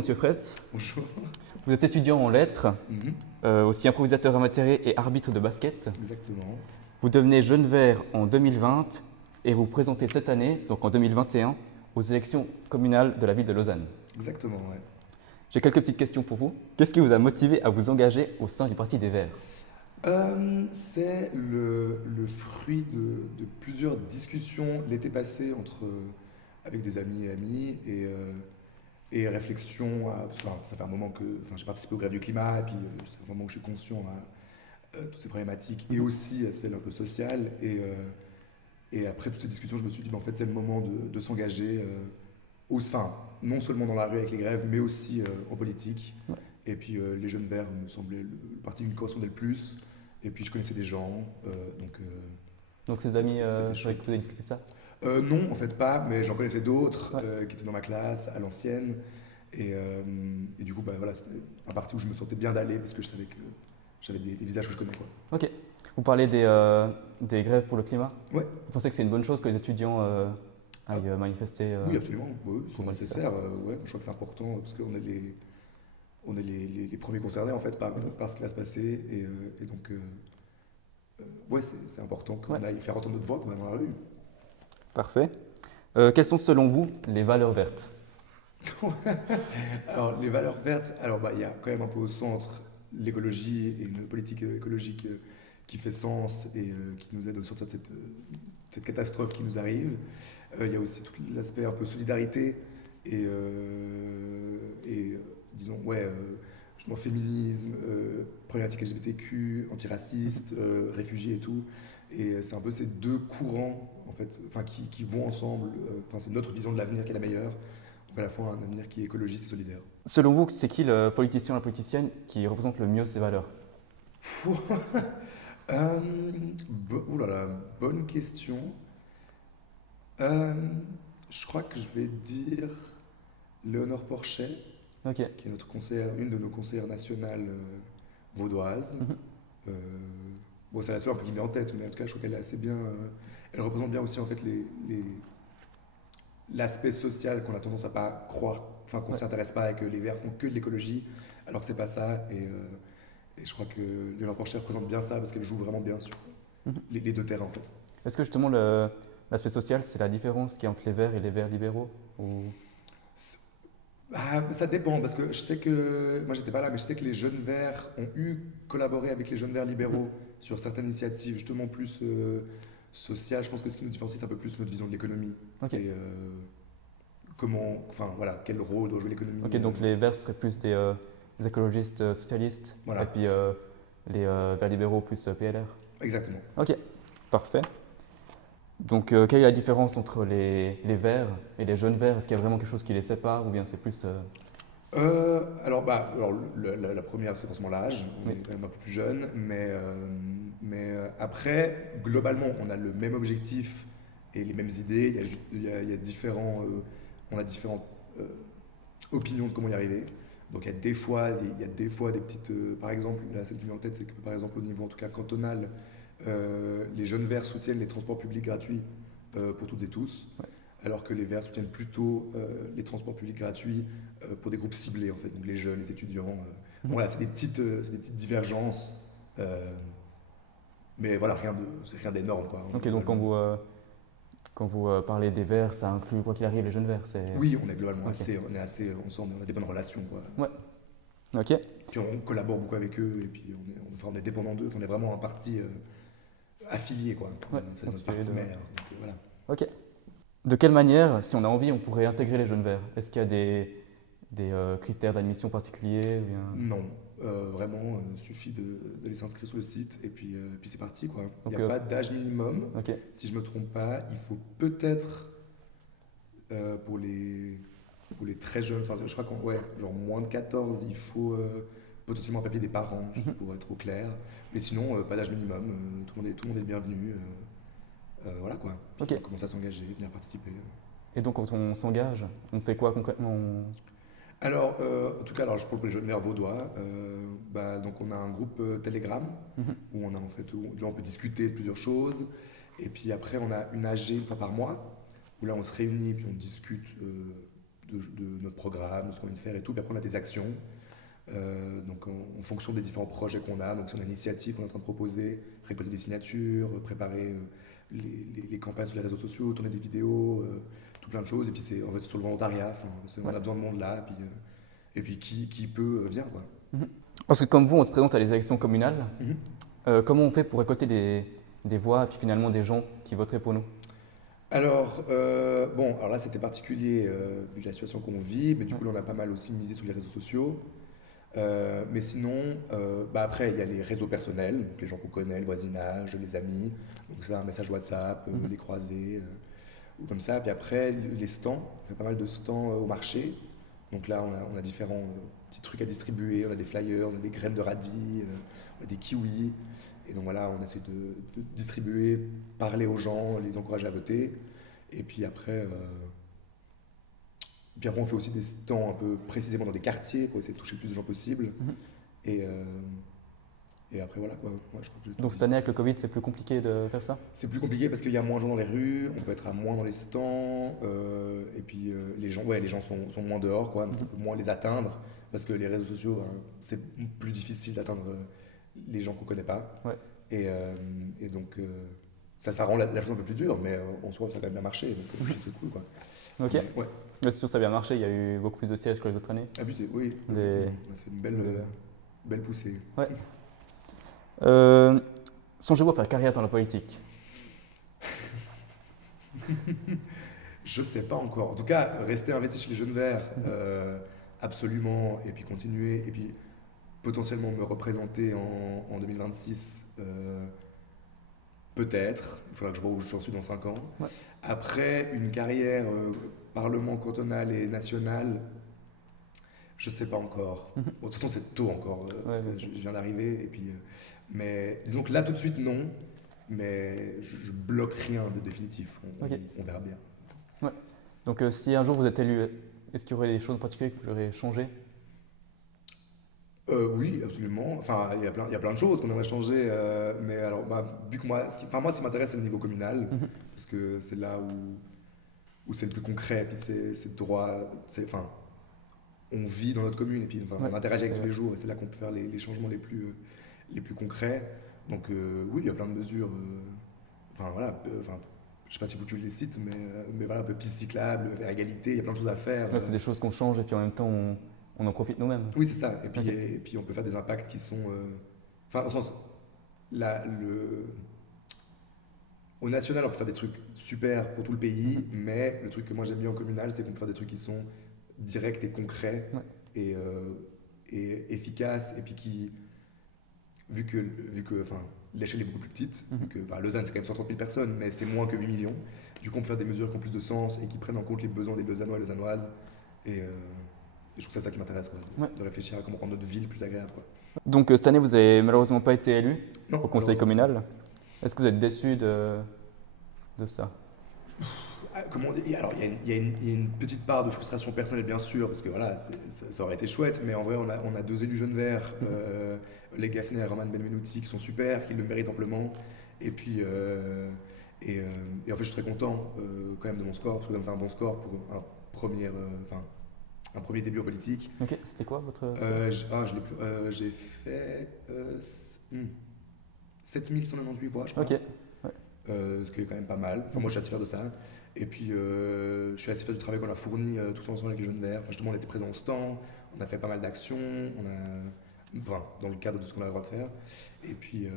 Monsieur Fred. Bonjour. Vous êtes étudiant en lettres, Mhm, aussi improvisateur amateur et arbitre de basket. exactement. Vous devenez jeune vert en 2020 et vous présentez cette année, donc en 2021, aux élections communales de la ville de Lausanne. Exactement, ouais. J'ai quelques petites questions pour vous. Qu'est-ce qui vous a motivé à vous engager au sein du Parti des Verts? C'est le fruit de plusieurs discussions l'été passé avec des amis et amis et réflexion, parce que ça fait un moment que j'ai participé au grève du climat et puis ça fait un moment que je suis conscient à toutes ces problématiques et aussi à celles un peu sociales. Et après toutes ces discussions, je me suis dit, en fait, c'est le moment de s'engager, enfin, non seulement dans la rue avec les grèves, mais aussi en politique. Ouais. Et puis les Jeunes Verts me semblait le parti qui me correspondait le plus. Et puis je connaissais des gens, Donc ces amis c'était avec chouette. qui vous avez discuté de ça? Non, en fait pas, mais j'en connaissais d'autres Ouais. qui étaient dans ma classe, à l'ancienne. Et du coup, bah, voilà, c'était un parti où je me sentais bien d'aller parce que je savais que j'avais des visages que je connais, quoi. Ok. Vous parlez des grèves pour le climat. Ouais, Vous pensez que c'est une bonne chose que les étudiants ah, aillent manifester oui, absolument. Oui, pour c'est modifier ça? nécessaire. Ouais, je crois que c'est important parce qu'on est on est les premiers concernés en fait par ce qui va se passer. Et donc, ouais, c'est important qu'on Ouais. aille faire entendre notre voix quoi, dans la rue. Parfait. Quelles sont selon vous les valeurs vertes? Alors, les valeurs vertes, alors bah, il y a quand même un peu au centre l'écologie et une politique écologique qui fait sens et qui nous aide à sortir de cette catastrophe qui nous arrive. Il y a aussi tout l'aspect un peu solidarité disons, ouais, justement féminisme, problématique LGBTQ, antiraciste, réfugiés et tout. Et c'est un peu ces deux courants en fait, enfin, qui vont ensemble. Enfin, c'est notre vision de l'avenir qui est la meilleure. Donc à la fois un avenir qui est écologiste et solidaire. Selon vous, c'est qui le politicien ou la politicienne qui représente le mieux ces valeurs? Euh, Ouh là là, bonne question. Euh, je crois que je vais dire Léonore Porchet, Ok. qui est une de nos conseillères nationales vaudoises. Mhm. Euh, bon, c'est la seule un peu qui me vient en tête, mais en tout cas, je trouve qu'elle est assez bien. Elle représente bien aussi en fait l'aspect social qu'on a tendance à pas croire, enfin qu'on ne Ouais. s'intéresse pas et que les Verts font que de l'écologie, alors que c'est pas ça. Et je crois que Léonore Porchet représente bien ça parce qu'elle joue vraiment bien sur Mhm. les deux terrains en fait. Est-ce que justement l'aspect social, c'est la différence qu'il y a entre les verts et les verts libéraux ou... Ah, ça dépend, parce que je sais que, moi j'étais pas là, mais je sais que les jeunes verts ont collaboré avec les jeunes verts Mhm. libéraux sur certaines initiatives justement plus sociales. Je pense que ce qui nous différencie, c'est un peu plus notre vision de l'économie. Ok. Et comment, enfin voilà, quel rôle doit jouer l'économie. Ok, donc les verts seraient plus des écologistes socialistes et Voilà, puis les verts libéraux plus PLR. exactement. Ok, parfait. Donc quelle est la différence entre les verts et les jeunes verts? Est-ce qu'il y a vraiment quelque chose qui les sépare ou bien c'est plus... Alors la première, c'est forcément l'âge. On Oui. est quand même un peu plus jeune, après, globalement, on a le même objectif et les mêmes idées. Il y a on a différentes opinions de comment y arriver. Donc il y a des fois des petites, par exemple, là, celle qui me vient en tête, c'est que par exemple au niveau en tout cas cantonal, les jeunes verts soutiennent les transports publics gratuits pour toutes et tous, Ouais. alors que les Verts soutiennent plutôt les transports publics gratuits pour des groupes ciblés, en fait, donc les jeunes, les étudiants. Bon, Mhm. voilà, c'est des petites divergences, euh, mais voilà, c'est rien d'énorme, quoi, Ok, donc globalement. quand vous parlez des verts, ça inclut quoi qu'il arrive les jeunes verts, c'est... Oui, on est globalement Ok. on est assez ensemble, on a des bonnes relations, quoi. Ouais, ok. Puis on collabore beaucoup avec eux, et puis on est dépendant d'eux, enfin, on est vraiment un parti affilié, quoi. Ouais, C'est notre constitué parti de... mère, donc voilà. Ok. De quelle manière, si on a envie, on pourrait intégrer les jeunes verts? Est-ce qu'il y a des critères d'admission particuliers ou bien... Non, vraiment, suffit de les s'inscrire sur le site puis c'est parti quoi. Il n'y Donc, a pas d'âge minimum, ok. si je me trompe pas. Il faut peut-être pour pour les très jeunes, enfin je crois qu'en ouais, genre moins de 14, il faut potentiellement un papier des parents, juste Mhm. pour être au clair. Mais sinon, pas d'âge minimum, tout le monde est le bienvenu. Voilà quoi. Puis Ok. commencer à s'engager, venir participer. Et donc, quand on s'engage, on fait quoi concrètement? Alors, en tout cas, alors, je parle pour les jeunes verts vaudois. Donc, on a un groupe Telegram Mhm. où on a en fait, où là, on peut discuter de plusieurs choses. Et puis après, on a une AG une fois par mois où là, on se réunit puis on discute de notre programme, de ce qu'on vient de faire et tout. Puis après, on a des actions. Donc en fonction des différents projets qu'on a, donc c'est une initiative qu'on est en train de proposer, récolter des signatures, préparer les campagnes sur les réseaux sociaux, tourner des vidéos, tout plein de choses. Et puis c'est en fait sur le volontariat, on Ouais. a besoin de monde là, et puis qui peut vient quoi. Mhm. Parce que comme vous, on se présente à des élections communales. Mhm. Comment on fait pour récolter des voix et puis finalement des gens qui voteraient pour nous? Alors, bon, alors là c'était particulier vu la situation qu'on vit, mais du Ouais. coup là, on a pas mal aussi misé sur les réseaux sociaux. Mais sinon, bah après, il y a les réseaux personnels, donc les gens qu'on connaît, le voisinage, les amis. Donc ça, un message WhatsApp, Mhm. les croisés, ou comme ça. Puis après, les stands, on fait pas mal de stands au marché. Donc là, on a différents petits trucs à distribuer. On a des flyers, on a des graines de radis, on a des kiwis. Et donc voilà, on essaie de distribuer, parler aux gens, les encourager à voter. Et puis après, on fait aussi des stands un peu précisément dans des quartiers pour essayer de toucher le plus de gens possible. Mhm. Et, euh, et après, voilà quoi. Ouais, je crois que j'ai tout Donc cette dit. année avec le Covid, c'est plus compliqué de faire ça? C'est plus compliqué parce qu'il y a moins de gens dans les rues, on peut être à moins dans les stands, et puis les gens sont moins dehors, quoi, donc on Mhm. peut moins les atteindre parce que les réseaux sociaux, hein, c'est plus difficile d'atteindre les gens qu'on connaît pas. Ouais. Et donc, ça rend la chose un peu plus dure, mais en soi, ça a quand même bien marché, donc je trouve que c'est cool, quoi. Ok. Mais ouais, Mais c'est sûr, ça a bien marché. Il y a eu beaucoup plus de sièges que les autres années. abusé, oui, Des... exactement. On a fait une des- belle poussée. Ouais. Euh, Songez-vous à faire carrière dans la politique? Je sais pas encore. En tout cas, rester investi chez les jeunes verts, Mhm. absolument, et puis continuer, et puis potentiellement me représenter en 2026, peut-être. Il faudra que je vois où j'en suis dans 5 ans. Ouais. Après, une carrière parlement cantonal et national, je sais pas encore. Mhm. Bon, de toute façon, c'est tôt encore, Ouais, parce que bien sûr. je viens d'arriver, et puis, mais disons que là, tout de suite, non. Mais je bloque rien de définitif. Ok. On verra bien. Ouais. Donc si un jour vous êtes élu, est-ce qu'il y aurait des choses en particulier que vous auriez changé? Oui, absolument. Enfin, il y a plein de choses qu'on aimerait changer. Mais alors, bah, vu que moi, enfin, moi, ce qui m'intéresse, c'est le niveau communal. Mhm. Parce que c'est là où c'est le plus concret. Puis c'est droit. Enfin, on vit dans notre commune et puis enfin, Ouais. on interagit avec tous C'est- les jours. Et c'est là qu'on peut faire les changements les plus concrets. Donc, oui, il y a plein de mesures. Enfin, voilà. Enfin, je sais pas si vous tu les cites, mais voilà, un peu piste cyclable, vers égalité, il y a plein de choses à faire. Ouais, c'est des choses qu'on change et puis en même temps on en profite nous-mêmes. Oui, c'est ça. Ok. Et puis on peut faire des impacts qui sont. Enfin, au sens. La, le, Au national, on peut faire des trucs super pour tout le Mhm. pays, mais le truc que moi j'aime bien au communal, c'est qu'on peut faire des trucs qui sont directs et concrets Ouais. et efficaces, et puis qui, vu que enfin, l'échelle est beaucoup plus petite, vu Mhm. que enfin, Lausanne c'est quand même 130 000 personnes, mais c'est moins que 8 millions, du coup on peut faire des mesures qui ont plus de sens et qui prennent en compte les besoins des Lausannois et Lausannoises, et, je trouve que c'est ça qui m'intéresse, quoi, Ouais. de réfléchir à comment rendre notre ville plus agréable. Quoi. Donc cette année vous avez malheureusement pas été élu Non, au conseil malheureusement pas. communal. Est-ce que vous êtes déçu de ça? Ah, comment dire. Alors, il y a une petite part de frustration personnelle, bien sûr, parce que voilà, ça aurait été chouette, mais en vrai, on a deux élus jeunes verts, Mhm. Oleg Gafner et Roman Benvenouti, qui sont super, qui le méritent amplement. Et puis, et en fait, je suis très content quand même de mon score, parce que j'ai fait un bon score pour un premier début en politique. Ok, c'était quoi votre score? J'ai fait 7198 voix, je Ok. crois. Ouais. Ce qui est quand même pas mal. Enfin, moi, je suis assez fier de ça. Et puis, je suis assez fier du travail qu'on a fourni tous ensemble avec les jeunes verts. Enfin, justement, on était présents au stand, on a fait pas mal d'actions, enfin, dans le cadre de ce qu'on a le droit de faire. Et puis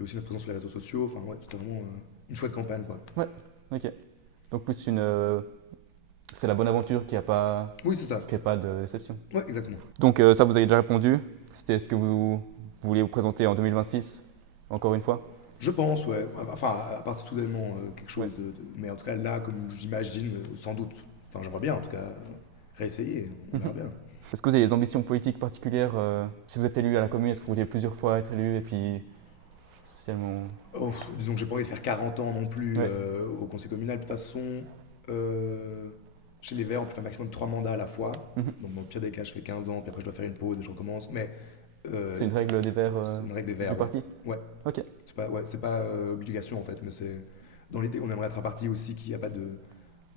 aussi notre présence sur les réseaux sociaux. Enfin, ouais, c'était vraiment une chouette campagne, quoi. Ouais. Ok. Donc plus c'est la bonne aventure Oui, c'est ça. qui a pas de déception. Ouais, exactement. Donc ça vous avez déjà répondu. C'était ce que vous vouliez vous présenter en 2026, encore une fois? Je pense, ouais. Enfin, à part si soudainement quelque Ouais. chose mais en tout cas, là, comme j'imagine, sans doute. Enfin, j'aimerais bien, en tout cas, réessayer. On verra Mhm. bien. Est-ce que vous avez des ambitions politiques particulières si vous êtes élu à la commune, est-ce que vous vouliez plusieurs fois être élu et puis spécialement... Oh, disons que j'ai pas envie de faire 40 ans non plus Ouais. au conseil communal. De toute façon, euh, chez les Verts, on peut faire un maximum de 3 mandats à la fois. Mhm. Donc, dans le pire des cas, je fais 15 ans, puis après, je dois faire une pause et je recommence. Mais C'est euh, une règle des Verts c'est une règle des du Verts, ouais. parti? Ouais, Ok. c'est pas obligation en fait, mais c'est dans l'idée, on aimerait être un parti aussi qui a pas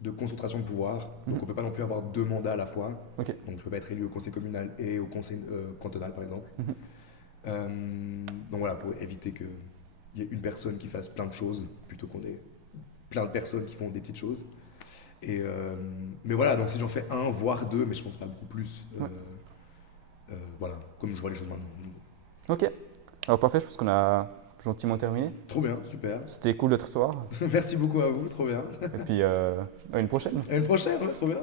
de concentration de pouvoir. Donc Mhm. on ne peut pas non plus avoir deux mandats à la fois. Ok. Donc je ne peux pas être élu au conseil communal et au conseil cantonal, par exemple. Mhm. Donc voilà, pour éviter qu'il y ait une personne qui fasse plein de choses, plutôt qu'on ait plein de personnes qui font des petites choses. Mais voilà, donc si j'en fais un, voire deux, mais je pense pas beaucoup plus. Ouais. Voilà, comme je vois les choses maintenant. Ok. Alors parfait, je pense qu'on a gentiment terminé. Trop bien, super. C'était cool de te recevoir. Merci beaucoup à vous, trop bien. Et puis à une prochaine. À une prochaine, ouais, trop bien.